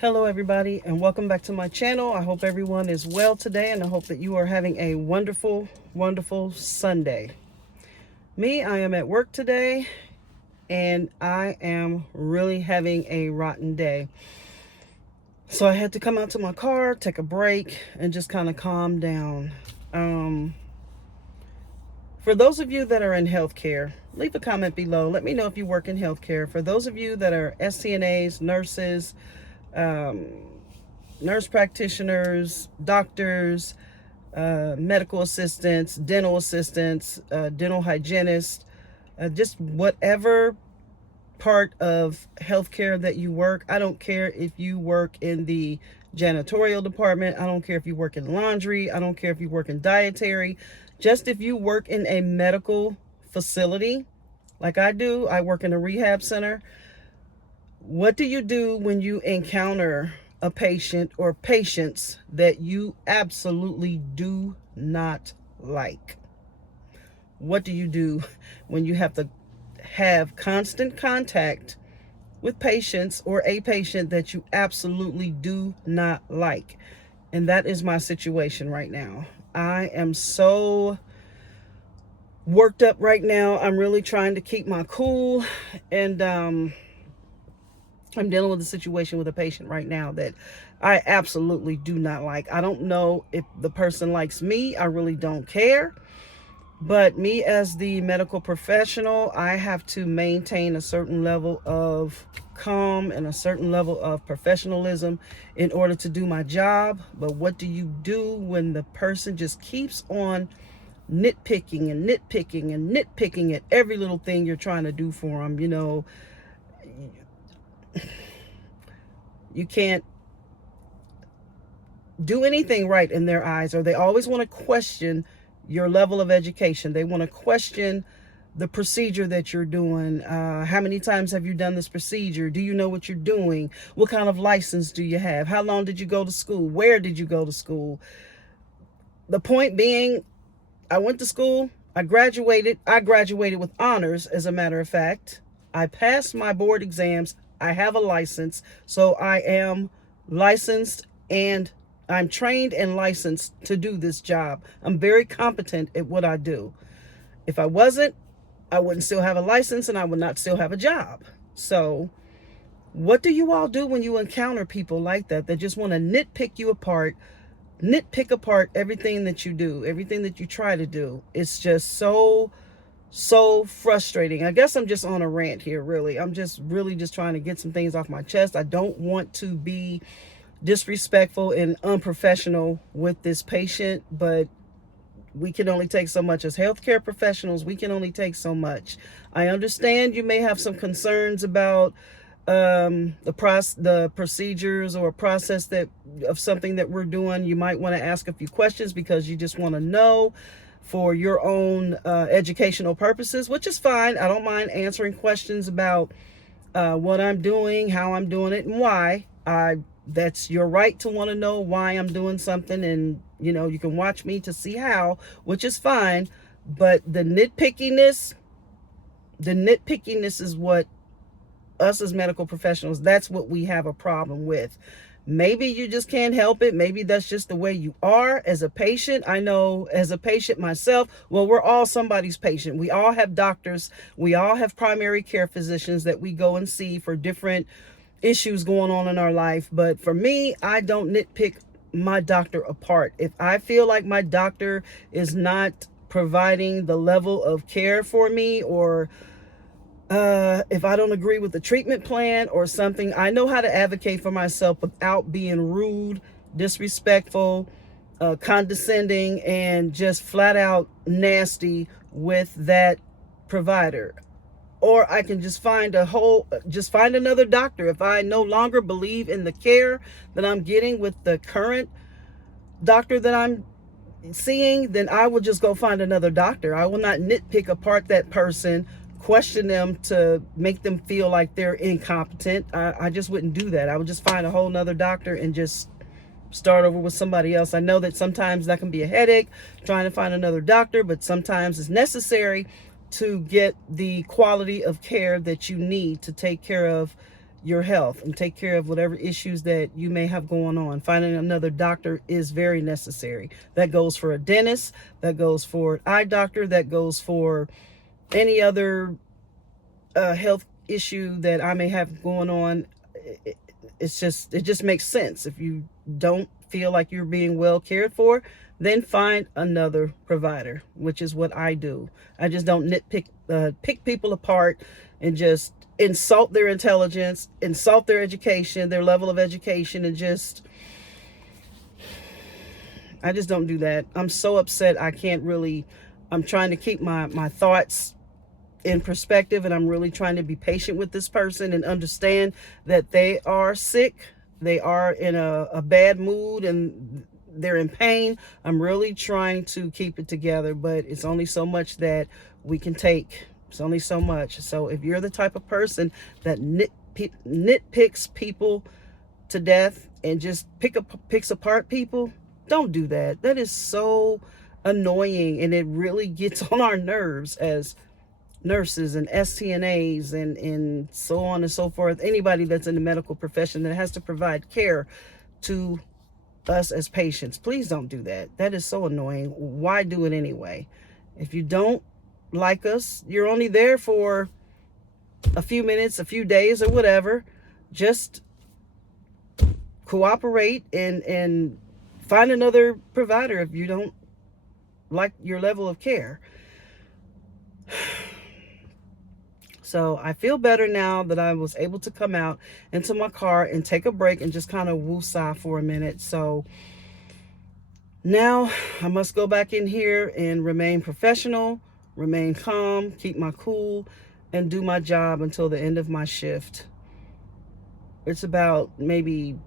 Hello everybody, and welcome back to my channel. I hope everyone is well today, and I hope that you are having a wonderful Sunday. I am at work today, and I am really having a rotten day. So I had to come out to my car, take a break, and just kind of calm down. For those of you that are in healthcare, leave a comment below. Let me know if you work in healthcare. For those of you that are SCNAs, nurses, nurse practitioners, doctors, medical assistants, dental hygienists, just whatever part of healthcare that you work. I don't care if you work in the janitorial department. I don't care if you work in laundry. I don't care if you work in dietary. Just if you work in a medical facility, like I do, I work in a rehab center. What do you do when you encounter a patient or patients that you absolutely do not like? What do you do when you have to have constant contact with patients or a patient that you absolutely do not like? And that is my situation right now. I am so worked up right now. I'm really trying to keep my cool, and I'm dealing with a situation with a patient right now that I absolutely do not like. I don't know if the person likes me. I really don't care. But me as the medical professional, I have to maintain a certain level of calm and a certain level of professionalism in order to do my job. But what do you do when the person just keeps on nitpicking and nitpicking and nitpicking at every little thing you're trying to do for them? You can't do anything right in their eyes, or they always want to question your level of education. They want to question the procedure that you're doing. How many times have you done this procedure? Do you know what you're doing? What kind of license do you have? How long did you go to school? Where did you go to school? The point being, I went to school. I graduated with honors, as a matter of fact. I passed my board exams. I have a license. So I am licensed, and I'm trained and licensed to do this job. I'm very competent at what I do. If I wasn't, I wouldn't still have a license, and I would not still have a job. So what do you all do when you encounter people like that just want to nitpick apart everything that you do, everything that you try to do? It's just so frustrating. I guess I'm just on a rant here, really. I'm just really just trying to get some things off my chest. I don't want to be disrespectful and unprofessional with this patient, but we can only take so much as healthcare professionals. We can only take so much. I understand you may have some concerns about the procedures or process of something that we're doing. You might want to ask a few questions because you just want to know for your own educational purposes, which is fine. I don't mind answering questions about what I'm doing, how I'm doing it, and why. That's your right to want to know why I'm doing something, and you can watch me to see how, which is fine. But the nitpickiness is what us as medical professionals, that's what we have a problem with. Maybe you just can't help it. Maybe that's just the way you are as a patient. I know as a patient myself, well, we're all somebody's patient. We all have doctors. We all have primary care physicians that we go and see for different issues going on in our life. But for me, I don't nitpick my doctor apart. If I feel like my doctor is not providing the level of care for me, or if I don't agree with the treatment plan or something, I know how to advocate for myself without being rude, disrespectful, condescending, and just flat out nasty with that provider. Or I can just find another doctor. If I no longer believe in the care that I'm getting with the current doctor that I'm seeing, then I will just go find another doctor. I will not nitpick apart that person, question them to make them feel like they're incompetent. I just wouldn't do that. I would just find a whole nother doctor and just start over with somebody else. I know that sometimes that can be a headache, trying to find another doctor, but sometimes it's necessary to get the quality of care that you need to take care of your health and take care of whatever issues that you may have going on. Finding another doctor is very necessary. That goes for a dentist, that goes for an eye doctor, that goes for any other health issue that I may have going on. It just makes sense. If you don't feel like you're being well cared for, then find another provider, which is what I do. I just don't pick people apart and just insult their intelligence, insult their education, their level of education, and I just don't do that. I'm so upset. I'm trying to keep my thoughts in perspective, and I'm really trying to be patient with this person and understand that they are sick. They are in a bad mood and they're in pain. I'm really trying to keep it together, but it's only so much that we can take. It's only so much. So if you're the type of person that nitpicks people to death and just picks apart people, don't do that. That is so annoying, and it really gets on our nerves as nurses and STNAs and so on and so forth. Anybody that's in the medical profession that has to provide care to us as patients, please don't do that. That is so annoying. Why do it anyway? If you don't like us, you're only there for a few minutes, a few days, or whatever. Just cooperate and find another provider if you don't like your level of care. So I feel better now that I was able to come out into my car and take a break and just kind of woosah for a minute. So now I must go back in here and remain professional, remain calm, keep my cool, and do my job until the end of my shift. It's about maybe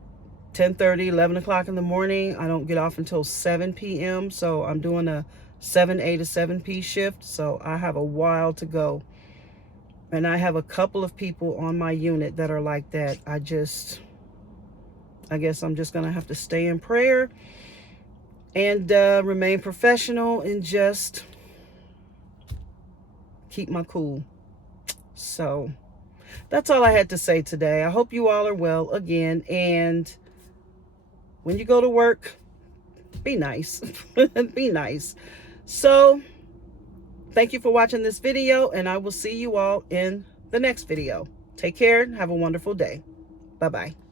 10:30, 11 o'clock in the morning. I don't get off until 7 p.m. So I'm doing a 7A to 7P shift. So I have a while to go. And I have a couple of people on my unit that are like that. I guess I'm just going to have to stay in prayer and remain professional and just keep my cool. So that's all I had to say today. I hope you all are well again. And when you go to work, be nice. Be nice. So thank you for watching this video, and I will see you all in the next video. Take care and have a wonderful day. Bye-bye.